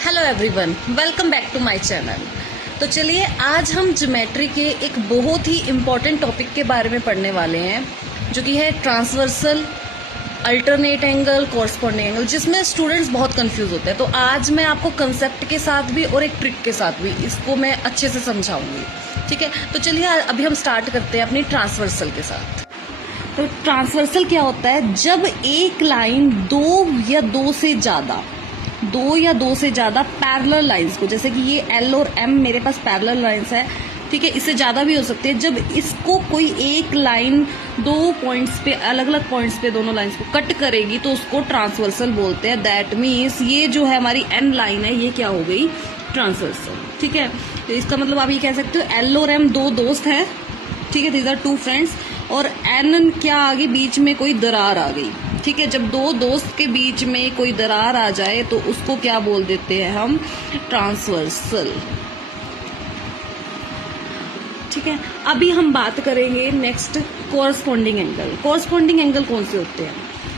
Hello everyone, welcome back to my channel. तो चलिए आज हम ज्योमेट्री के एक बहुत ही इम्पोर्टेंट टॉपिक के बारे में पढ़ने वाले हैं, जो कि है transversal, alternate angle, corresponding angle, जिसमें स्टूडेंट्स बहुत कंफ्यूज होते हैं। तो आज मैं आपको कंसेप्ट के साथ भी और एक ट्रिक के साथ भी इसको मैं अच्छे से समझाऊंगी। ठीक है, तो चलिए अभी हम स्टार्ट करते हैं अपनी ट्रांसवर्सल के साथ। तो ट्रांसवर्सल क्या होता है? जब एक लाइन दो या दो से ज्यादा पैरेलल लाइंस को, जैसे कि ये एल और एम मेरे पास पैरेलल लाइंस है, ठीक है, इससे ज्यादा भी हो सकती है। जब इसको कोई एक लाइन दो पॉइंट्स पे, अलग अलग पॉइंट्स पे दोनों लाइंस को कट करेगी तो उसको ट्रांसवर्सल बोलते हैं। दैट मीन्स ये जो है हमारी एन लाइन है, ये क्या हो गई? ट्रांसवर्सल। ठीक है, तो इसका मतलब आप ये कह सकते हो एल और एम दो दोस्त हैं, ठीक है, दीज आर टू फ्रेंड्स, और एन क्या आ गई? बीच में कोई दरार आ गई। ठीक है, जब दो दोस्त के बीच में कोई दरार आ जाए तो उसको क्या बोल देते हैं हम? ट्रांसवर्सल। ठीक है, अभी हम बात करेंगे next corresponding angle. Corresponding angle कौन से होते हैं?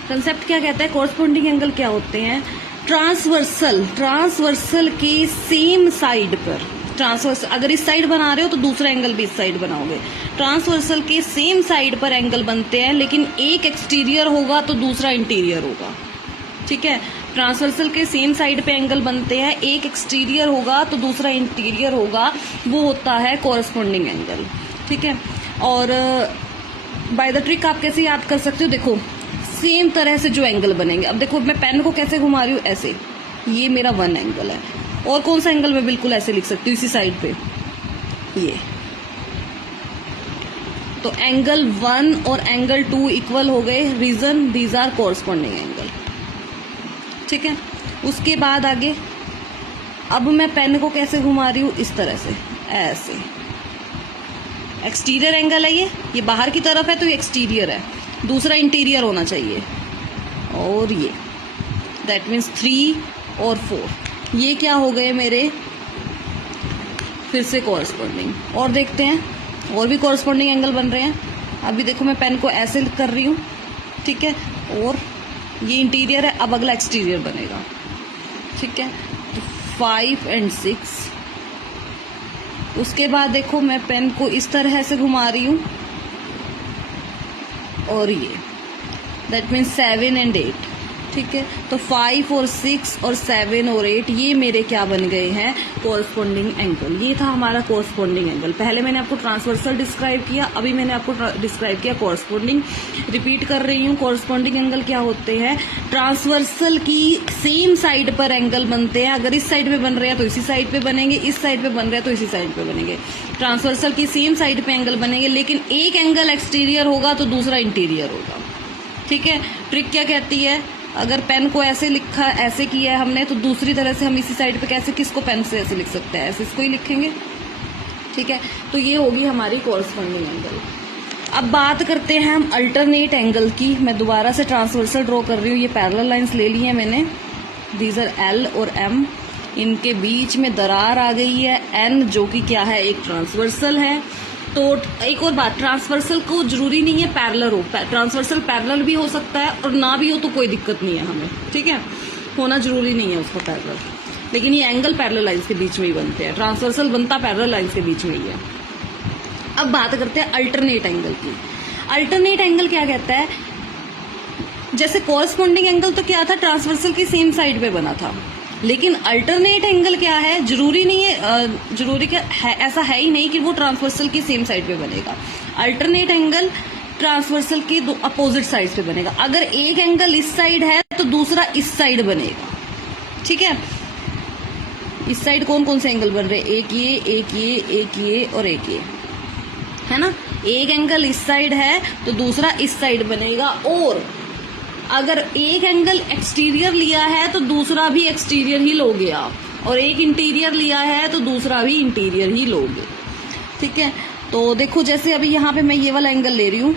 कंसेप्ट क्या कहता है? कॉरस्पॉन्डिंग एंगल क्या होते हैं? ट्रांसवर्सल के सेम साइड पर, ट्रांसवर्सल अगर इस साइड बना रहे हो तो दूसरा एंगल भी इस साइड बनाओगे। ट्रांसवर्सल के सेम साइड पर एंगल बनते हैं, लेकिन एक एक्सटीरियर होगा तो दूसरा इंटीरियर होगा। ठीक है, ट्रांसवर्सल के सेम साइड पे एंगल बनते हैं, एक एक्सटीरियर होगा तो दूसरा इंटीरियर होगा, वो होता है कॉरस्पॉन्डिंग एंगल। ठीक है, और बाय द ट्रिक आप कैसे याद कर सकते हो? देखो, सेम तरह से जो एंगल बनेंगे, अब देखो मैं पेन को कैसे घुमा रही हूँ, ऐसे, ये मेरा वन एंगल है। और कौन सा एंगल मैं बिल्कुल ऐसे लिख सकती हूँ इसी साइड पे? ये। तो एंगल 1 और एंगल 2 इक्वल हो गए, reason these are corresponding angle. ठीक है, उसके बाद आगे, अब मैं पेन को कैसे घुमा रही हूँ? इस तरह से, ऐसे। एक्सटीरियर एंगल है ये बाहर की तरफ है तो ये एक्सटीरियर है, दूसरा इंटीरियर होना चाहिए। और ये दैट मीन्स 3 और 4, ये क्या हो गए मेरे? फिर से कॉरस्पॉन्डिंग। और देखते हैं, और भी कॉरस्पॉन्डिंग एंगल बन रहे हैं। अभी देखो मैं पेन को ऐसे कर रही हूँ, ठीक है, और ये इंटीरियर है, अब अगला एक्सटीरियर बनेगा। ठीक है, तो 5 और 6। उसके बाद देखो मैं पेन को इस तरह से घुमा रही हूँ, और ये दैट मीन्स 7 और 8। ठीक है, तो 5 और 6 और 7 और 8 ये मेरे क्या बन गए हैं? Corresponding angle. ये था हमारा कॉरस्पॉन्डिंग एंगल। पहले मैंने आपको ट्रांसवर्सल डिस्क्राइब किया, अभी मैंने आपको डिस्क्राइब किया कॉरस्पॉन्डिंग। रिपीट कर रही हूँ, कॉरस्पॉन्डिंग एंगल क्या होते हैं? ट्रांसवर्सल की सेम साइड पर एंगल बनते हैं। अगर इस साइड पे बन रहे हैं तो इसी साइड पे बनेंगे, इस साइड पे बन रहे हैं तो इसी साइड पे बनेंगे। ट्रांसवर्सल की सेम साइड पे एंगल बनेंगे, लेकिन एक एंगल एक्सटीरियर होगा तो दूसरा इंटीरियर होगा। ठीक है, ट्रिक क्या कहती है? अगर पेन को ऐसे लिखा, ऐसे किया है हमने, तो दूसरी तरह से हम इसी साइड पे कैसे, किसको पेन से ऐसे लिख सकते हैं? ऐसे इसको ही लिखेंगे। ठीक है, तो ये होगी हमारी कॉरस्पॉन्डिंग एंगल। अब बात करते हैं हम अल्टरनेट एंगल की। मैं दोबारा से ट्रांसवर्सल ड्रॉ कर रही हूँ। ये पैरेलल लाइंस ले ली है मैंने, दीज आर एल और एम, इनके बीच में दरार आ गई है एन, जो कि क्या है? एक ट्रांसवर्सल है। तो एक और बात, ट्रांसवर्सल को जरूरी नहीं है पैरेलल हो, ट्रांसवर्सल पैरेलल भी हो सकता है और ना भी हो तो कोई दिक्कत नहीं है हमें। ठीक है, होना जरूरी नहीं है उसको पैरेलल, लेकिन ये एंगल पैरेलल लाइंस के बीच में ही बनते हैं। ट्रांसवर्सल बनता पैरेलल लाइंस के बीच में ही है। अब बात करते हैं अल्टरनेट एंगल की। अल्टरनेट एंगल क्या कहता है? जैसे कॉरस्पॉन्डिंग एंगल तो क्या था? ट्रांसवर्सल की सेम साइड पे बना था, लेकिन अल्टरनेट एंगल क्या है? जरूरी नहीं है, जरूरी क्या है, ऐसा है ही नहीं कि वो ट्रांसवर्सल की सेम साइड पे बनेगा। अल्टरनेट एंगल ट्रांसवर्सल के दो अपोजिट साइड पे बनेगा। अगर एक एंगल इस साइड है तो दूसरा इस साइड बनेगा। ठीक है, इस साइड कौन कौन से एंगल बन रहे हैं? एक ये, एक ये, एक ये और एक ये, है ना। एक एंगल इस साइड है तो दूसरा इस साइड बनेगा, और अगर एक एंगल एक्सटीरियर लिया है तो दूसरा भी एक्सटीरियर ही लोगे आप, और एक इंटीरियर लिया है तो दूसरा भी इंटीरियर ही लोगे। ठीक है, तो देखो जैसे अभी यहाँ पे मैं ये वाला एंगल ले रही हूँ,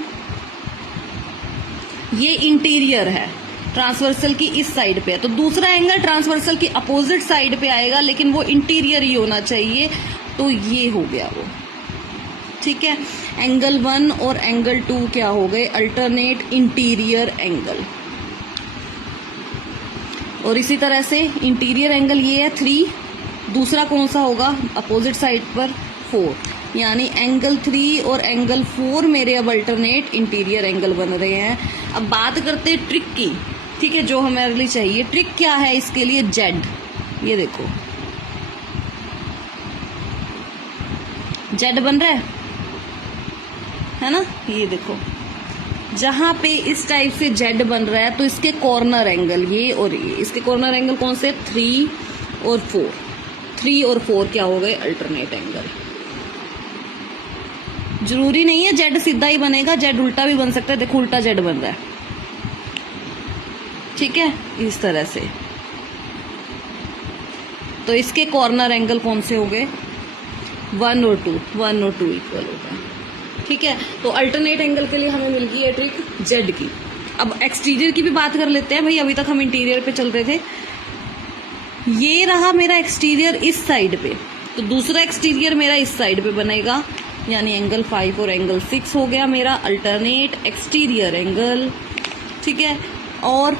ये इंटीरियर है, ट्रांसवर्सल की इस साइड पे है, तो दूसरा एंगल ट्रांसवर्सल की अपोजिट साइड पे आएगा, लेकिन वो इंटीरियर ही होना चाहिए। तो ये हो गया वो। ठीक है, एंगल 1 और एंगल 2 क्या हो गए? Alternate interior angle. और इसी तरह से इंटीरियर एंगल ये है 3, दूसरा कौन सा होगा अपोजिट साइड पर 4, यानी एंगल 3 और एंगल 4 मेरे अब अल्टरनेट इंटीरियर एंगल बन रहे हैं। अब बात करते हैं ट्रिक की, ठीक है, जो हमारे लिए चाहिए। ट्रिक क्या है इसके लिए, जेड, ये देखो जेड बन रहा है ना, ये देखो जहां पे इस टाइप से जेड बन रहा है तो इसके कॉर्नर एंगल ये और ये, इसके कॉर्नर एंगल कौन से 3 और 4, 3 और 4 क्या हो गए अल्टरनेट एंगल। जरूरी नहीं है जेड सीधा ही बनेगा, जेड उल्टा भी बन सकता है, देखो उल्टा जेड बन रहा है, ठीक है, इस तरह से। तो इसके कॉर्नर एंगल कौन से हो गए 1 और 2, 1 और 2 इक्वल होगा, ठीक है। तो अल्टरनेट एंगल के लिए हमें मिल गई है ट्रिक जेड की। अब एक्सटीरियर की भी बात कर लेते हैं भाई, अभी तक हम इंटीरियर पे चल रहे थे। ये रहा मेरा एक्सटीरियर इस साइड पे, तो दूसरा एक्सटीरियर मेरा इस साइड पे बनेगा, यानी एंगल 5 और एंगल 6 हो गया मेरा अल्टरनेट एक्सटीरियर एंगल, ठीक है। और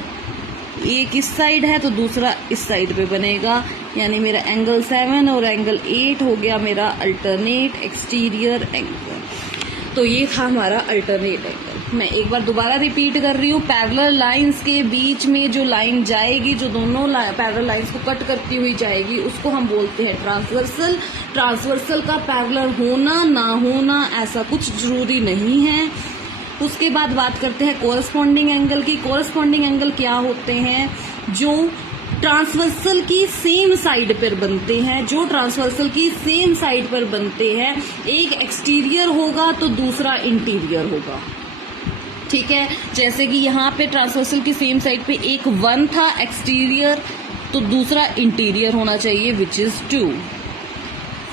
एक इस साइड है तो दूसरा इस साइड पे बनेगा, यानी मेरा एंगल 7 और एंगल 8 हो गया मेरा अल्टरनेट एक्सटीरियर एंगल। तो ये था हमारा अल्टरनेट एंगल। मैं एक बार दोबारा रिपीट कर रही हूँ, पैरेलल लाइंस के बीच में जो लाइन जाएगी, जो दोनों पैरेलल लाइंस को कट करती हुई जाएगी, उसको हम बोलते हैं ट्रांसवर्सल। ट्रांसवर्सल का पैरेलल होना ना होना ऐसा कुछ जरूरी नहीं है। उसके बाद बात करते हैं कोरस्पॉन्डिंग एंगल की। कोरस्पॉन्डिंग एंगल क्या होते हैं, जो ट्रांसवर्सल की सेम साइड पर बनते हैं, जो ट्रांसवर्सल की सेम साइड पर बनते हैं। एक एक्सटीरियर होगा तो दूसरा इंटीरियर होगा, ठीक है। जैसे कि यहाँ पे ट्रांसवर्सल की सेम साइड पे एक 1 था एक्सटीरियर, तो दूसरा इंटीरियर होना चाहिए विच इज 2।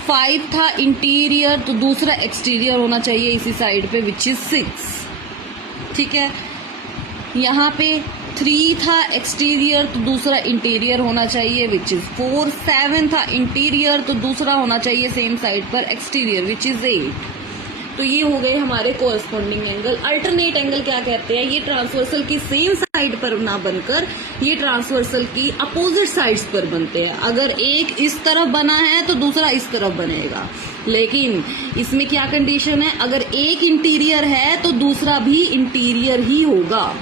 5 था इंटीरियर, तो दूसरा एक्सटीरियर होना चाहिए इसी साइड पे विच इज 6, ठीक है। यहाँ पे 3 था एक्सटीरियर, तो दूसरा इंटीरियर होना चाहिए विच इज 4। 7 था इंटीरियर, तो दूसरा होना चाहिए सेम साइड पर एक्सटीरियर विच इज 8। तो ये हो गए हमारे कोरस्पॉन्डिंग एंगल। अल्टरनेट एंगल क्या कहते हैं, ये ट्रांसवर्सल की सेम साइड पर ना बनकर ये ट्रांसवर्सल की अपोजिट साइड्स पर बनते हैं। अगर एक इस तरफ बना है तो दूसरा इस तरफ बनेगा, लेकिन इसमें क्या कंडीशन है, अगर एक इंटीरियर है तो दूसरा भी इंटीरियर ही होगा,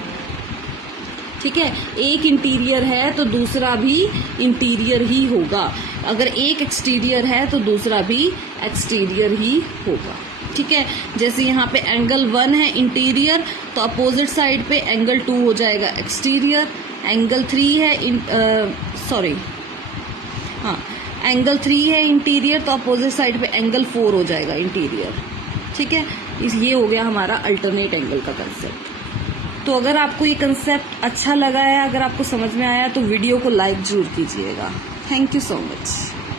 ठीक है। एक इंटीरियर है तो दूसरा भी इंटीरियर ही होगा, अगर एक एक्सटीरियर है तो दूसरा भी एक्सटीरियर ही होगा, ठीक है। जैसे यहाँ पे एंगल 1 है इंटीरियर, तो अपोजिट साइड पे एंगल 2 हो जाएगा एक्सटीरियर। एंगल 3 है एंगल 3 है इंटीरियर, तो अपोजिट साइड पे एंगल 4 हो जाएगा इंटीरियर, ठीक है। ये हो गया हमारा अल्टरनेट एंगल का कंसेप्ट। तो अगर आपको ये कंसेप्ट अच्छा लगा है, अगर आपको समझ में आया, तो वीडियो को लाइक जरूर कीजिएगा। Thank you so much.